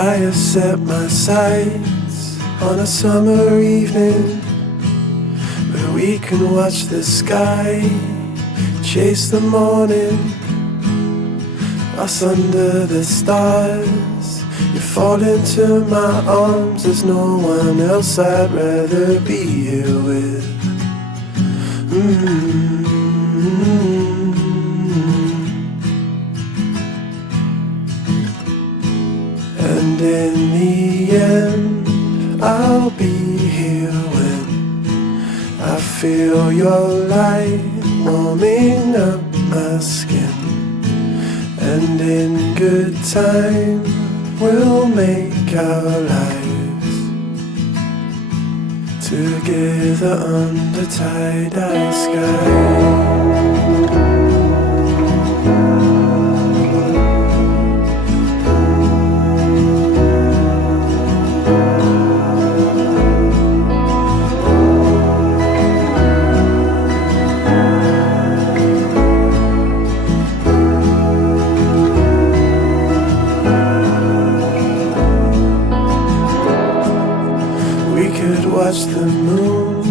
I have set my sights on a summer evening where we can watch the sky chase the morning. Us under the stars, you fall into my arms. There's no one else I'd rather be here with. And in the end, I'll be here when I feel your light warming up my skin. And in good time, we'll make our lives together under tie-dye sky. Watch the moon,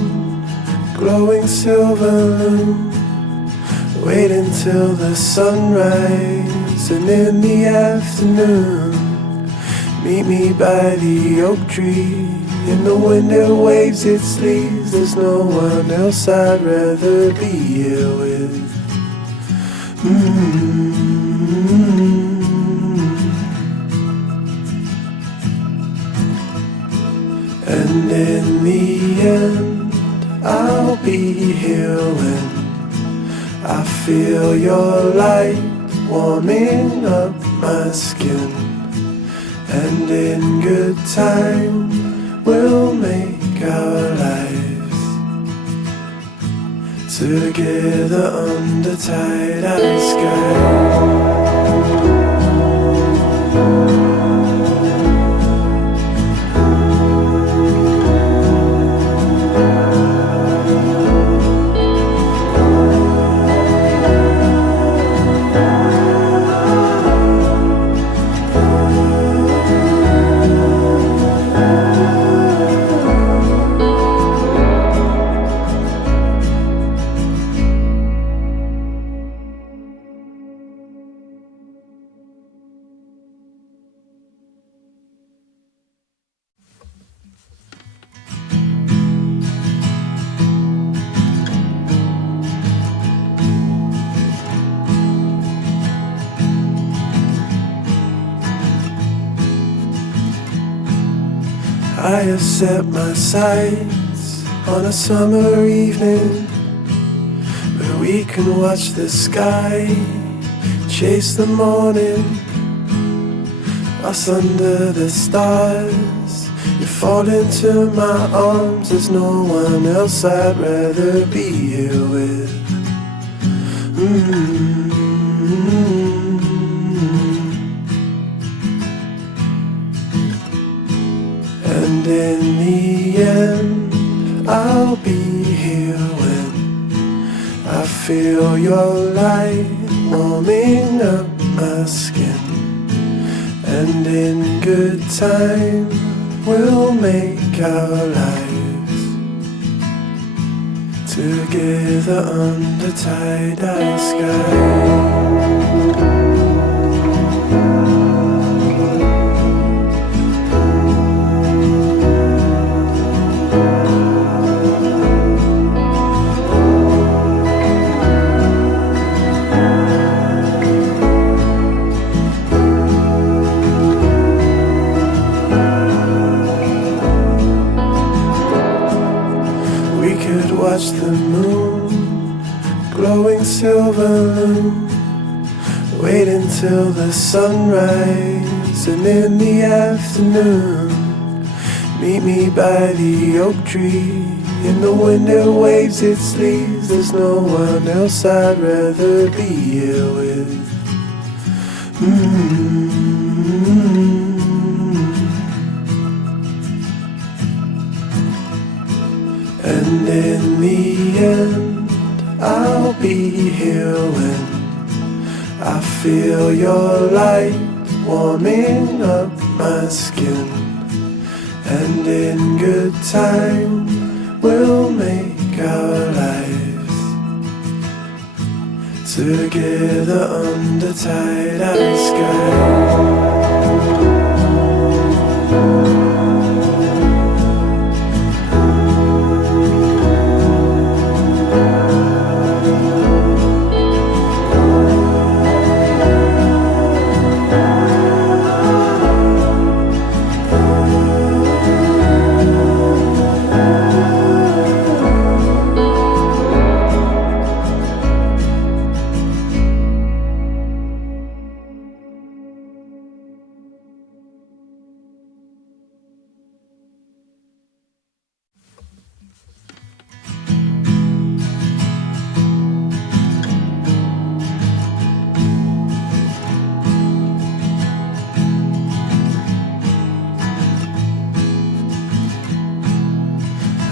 glowing silver loom. Wait until the sunrise, and in the afternoon meet me by the oak tree. In the wind it waves its leaves. There's no one else I'd rather be here with. And in the end, I'll be here when I feel your light warming up my skin. And in good time, we'll make our lives together under tie-dye sky. I have set my sights on a summer evening where we can watch the sky chase the morning. Us under the stars, you fall into my arms. There's no one else I'd rather be here with. And in the end, I'll be here when I feel your light warming up my skin. And in good time, we'll make our lives together under tie-dye sky. Watch the moon, glowing silver loom. Wait until the sunrise, and in the afternoon meet me by the oak tree. In the wind it waves its leaves. There's no one else I'd rather be here with. And in the end, I'll be here when I feel your light warming up my skin. And in good time we'll make our lives together under tie-dye sky.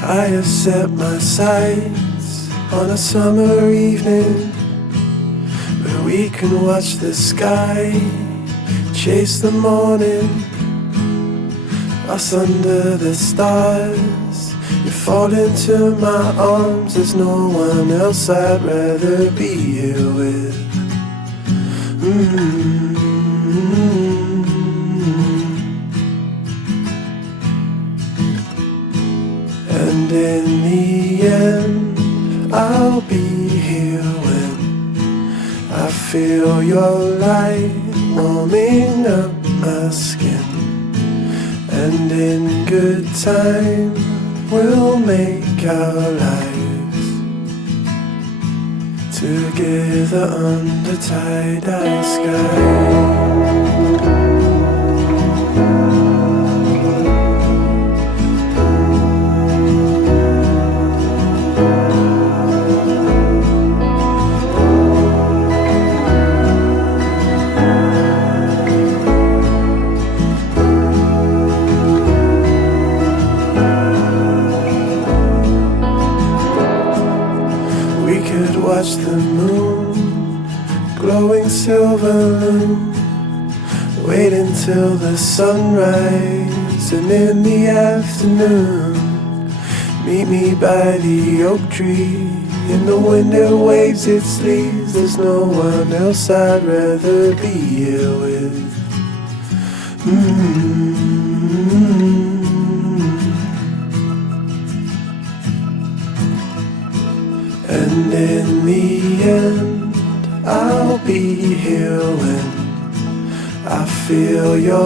I have set my sights on a summer evening where we can watch the sky chase the morning. Us under the stars, you fall into my arms. There's no one else I'd rather be here with. And in the end, I'll be here when I feel your light warming up my skin. And in good time, we'll make our lives together under tie-dye sky. Watch the moon, glowing silver loom. Wait until the sunrise, and in the afternoon meet me by the oak tree. In the wind it waves its leaves. There's no one else I'd rather be here with. And in the end, I'll be here when I feel your